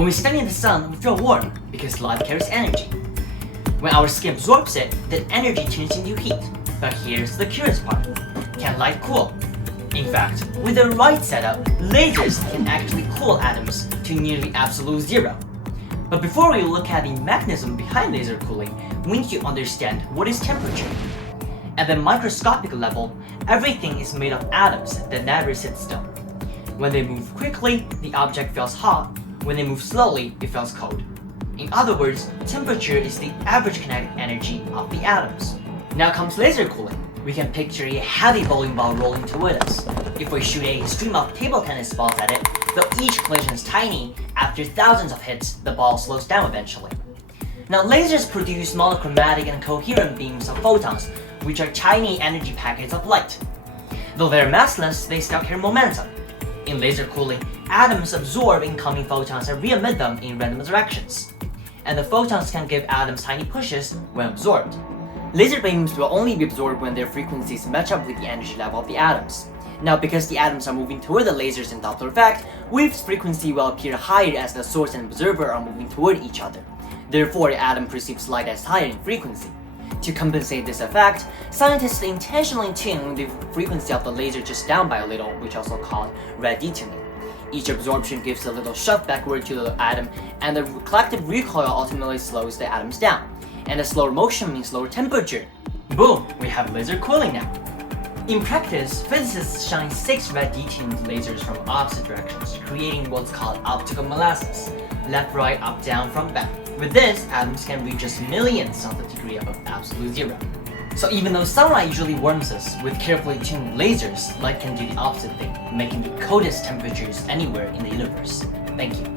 When we stand in the sun, we feel warm because light carries energy. When our skin absorbs it, the energy turns into heat. But here's the curious part. Can light cool? In fact, with the right setup, lasers can actually cool atoms to nearly absolute zero. But before we look at the mechanism behind laser cooling, we need to understand what is temperature. At the microscopic level, everything is made of atoms that never sit still. When they move quickly, the object feels hot. When they move slowly, it feels cold. In other words, temperature is the average kinetic energy of the atoms. Now comes laser cooling. We can picture a heavy bowling ball rolling toward us. If we shoot a stream of table tennis balls at it, though each collision is tiny, after thousands of hits, the ball slows down eventually. Now lasers produce monochromatic and coherent beams of photons, which are tiny energy packets of light. Though they're massless, they still carry momentum. In laser cooling, atoms absorb incoming photons and re-emit them in random directions. And the photons can give atoms tiny pushes when absorbed. Laser beams will only be absorbed when their frequencies match up with the energy level of the atoms. Now, because the atoms are moving toward the lasers in Doppler effect, wave's frequency will appear higher as the source and observer are moving toward each other. Therefore, the atom perceives light as higher in frequency. To compensate this effect, scientists intentionally tune the frequency of the laser just down by a little, which is also called red detuning. Each absorption gives a little shove backward to the atom, and the collective recoil ultimately slows the atoms down. And a slower motion means lower temperature. Boom! We have laser cooling now. In practice, physicists shine 6 red detuned lasers from opposite directions, creating what's called optical molasses: left, right, up, down, front, back. With this, atoms can reach just millionths of the degree above absolute zero. So even though sunlight usually warms us, with carefully tuned lasers, light can do the opposite thing, making the coldest temperatures anywhere in the universe. Thank you.